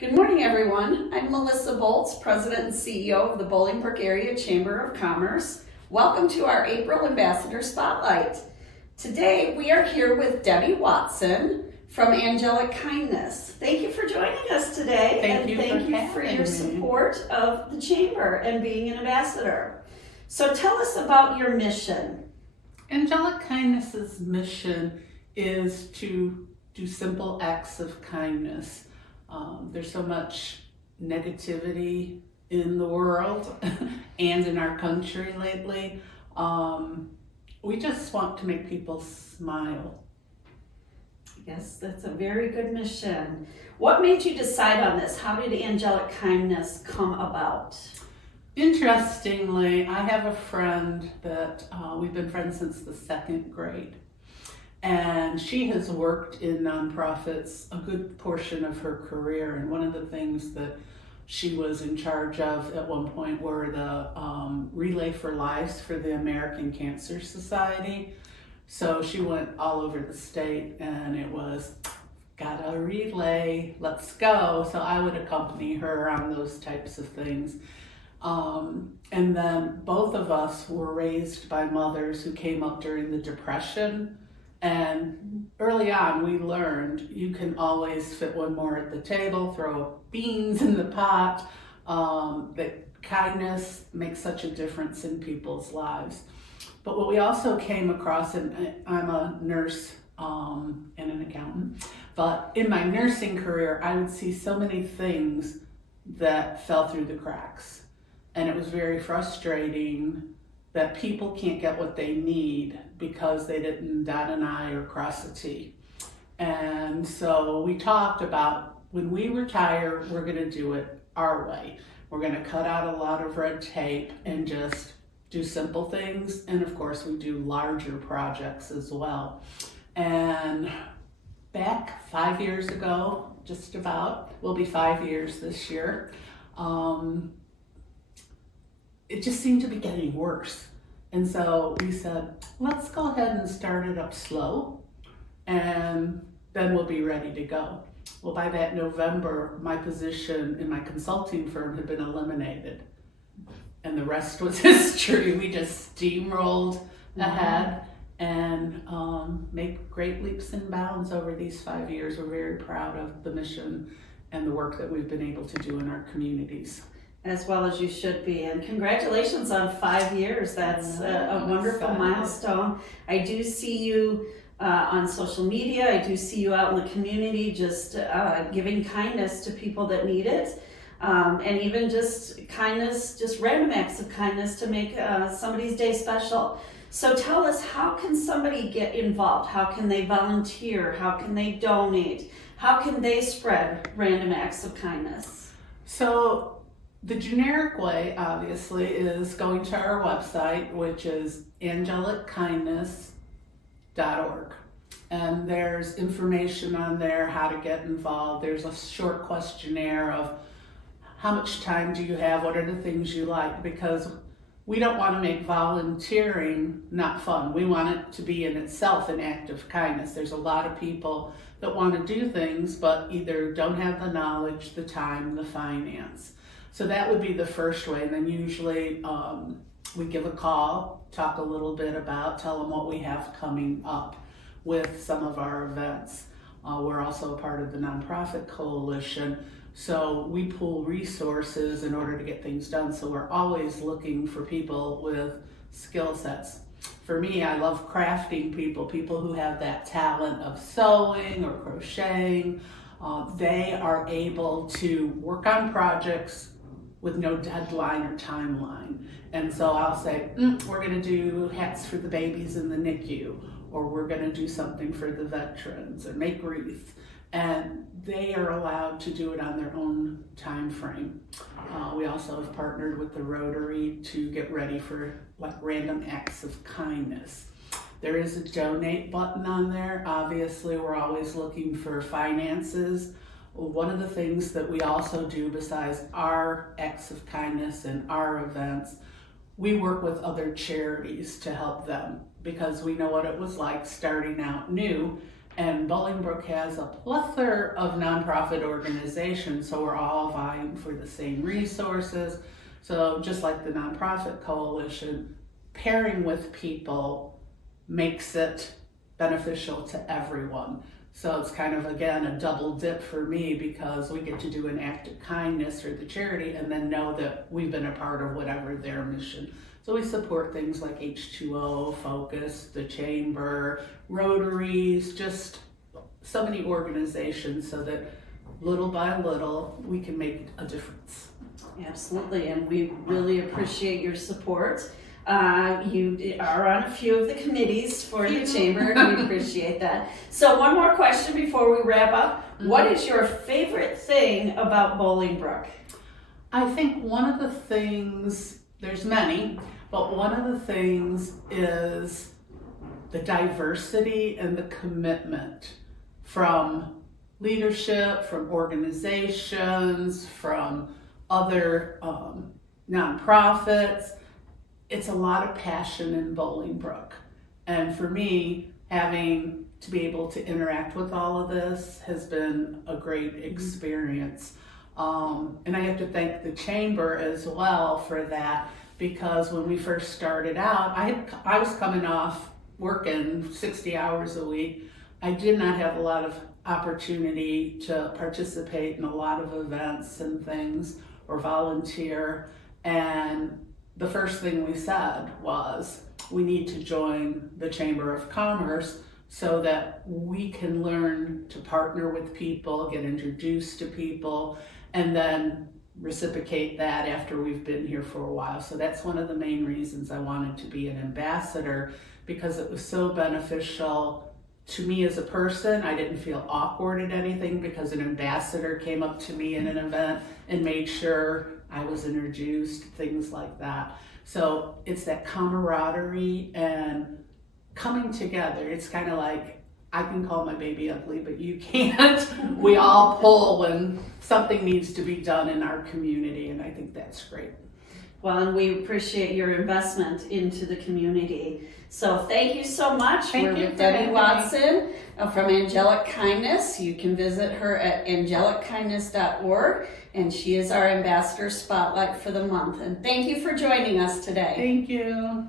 Good morning, everyone. I'm Melissa Bolts, President and CEO of the Bolingbrook Area Chamber of Commerce. Welcome to our April Ambassador Spotlight. Today, we are here with Debbie Watson from Angelic Kindness. Thank you for joining us today. Thank you for your support of the Chamber and being an ambassador. So tell us about your mission. Angelic Kindness's mission is to do simple acts of kindness. There's so much negativity in the world and in our country lately. We just want to make people smile. Yes, that's a very good mission. What made you decide on this? How did Angelic Kindness come about? Interestingly, I have a friend that we've been friends since the second grade. And she has worked in nonprofits a good portion of her career. And one of the things that she was in charge of at one point were the Relay for Lives for the American Cancer Society. So she went all over the state and it was, got a relay, let's go. So I would accompany her on those types of things. And then both of us were raised by mothers who came up during the Depression. And early on, we learned you can always fit one more at the table, throw beans in the pot, that kindness makes such a difference in people's lives. But what we also came across, and I'm a nurse and an accountant, but in my nursing career, I would see so many things that fell through the cracks. And it was very frustrating that people can't get what they need because they didn't dot an I or cross a T. And so we talked about when we retire, we're gonna do it our way. We're gonna cut out a lot of red tape and just do simple things. And of course, we do larger projects as well. And back 5 years ago, just about, will be 5 years this year, it just seemed to be getting worse. And so we said, let's go ahead and start it up slow and then we'll be ready to go. Well, by that November, my position in my consulting firm had been eliminated. And the rest was history. We just steamrolled ahead and made great leaps and bounds over these 5 years. We're very proud of the mission and the work that we've been able to do in our communities. As well as you should be. And congratulations on 5 years. That's a wonderful milestone. I do see you on social media. I do see you out in the community just giving kindness to people that need it. And even just kindness, just random acts of kindness to make somebody's day special. So tell us, how can somebody get involved? How can they volunteer? How can they donate? How can they spread random acts of kindness? So the generic way, obviously, is going to our website, which is angelickindness.org. And there's information on there how to get involved. There's a short questionnaire of how much time do you have, what are the things you like, because we don't want to make volunteering not fun. We want it to be in itself an act of kindness. There's a lot of people that want to do things, but either don't have the knowledge, the time, the finance. So that would be the first way. And then usually we give a call, talk a little bit about, tell them what we have coming up with some of our events. We're also a part of the nonprofit coalition. So we pool resources in order to get things done. So we're always looking for people with skill sets. For me, I love crafting people who have that talent of sewing or crocheting. They are able to work on projects with no deadline or timeline. And so I'll say, we're gonna do hats for the babies in the NICU, or we're gonna do something for the veterans, or make wreaths. And they are allowed to do it on their own time frame. We also have partnered with the Rotary to get ready for like random acts of kindness. There is a donate button on there. Obviously, we're always looking for finances. One of the things that we also do besides our acts of kindness and our events, we work with other charities to help them because we know what it was like starting out new And Bolingbrook has a plethora of nonprofit organizations, so we're all vying for the same resources. So just like the Nonprofit Coalition, pairing with people makes it beneficial to everyone. So it's kind of, again, a double dip for me because we get to do an act of kindness for the charity and then know that we've been a part of whatever their mission. So we support things like H2O, Focus, the Chamber, Rotaries, just so many organizations so that little by little we can make a difference. Absolutely, and we really appreciate your support. You are on a few of the committees for the Chamber, and we appreciate that. So one more question before we wrap up. What is your favorite thing about Bolingbrook? I think one of the things, there's many, but one of the things is the diversity and the commitment from leadership, from organizations, from other nonprofits. It's a lot of passion in Bolingbrook. And for me, having to be able to interact with all of this has been a great experience. And I have to thank the Chamber as well for that, because when we first started out, I was coming off working 60 hours a week. I did not have a lot of opportunity to participate in a lot of events and things or volunteer. And the first thing we said was, we need to join the Chamber of Commerce so that we can learn to partner with people, get introduced to people, and then reciprocate that after we've been here for a while. So that's one of the main reasons I wanted to be an ambassador, because it was so beneficial to me as a person. I didn't feel awkward at anything because an ambassador came up to me in an event and made sure I was introduced, things like that. So it's that camaraderie and coming together. It's kind of like, I can call my baby ugly, but you can't. We all pull when something needs to be done in our community, and I think that's great. Well, and we appreciate your investment into the community. So thank you so much. We're with Debbie Watson from Angelic Kindness. You can visit her at angelickindness.org, and she is our Ambassador Spotlight for the month. And thank you for joining us today. Thank you.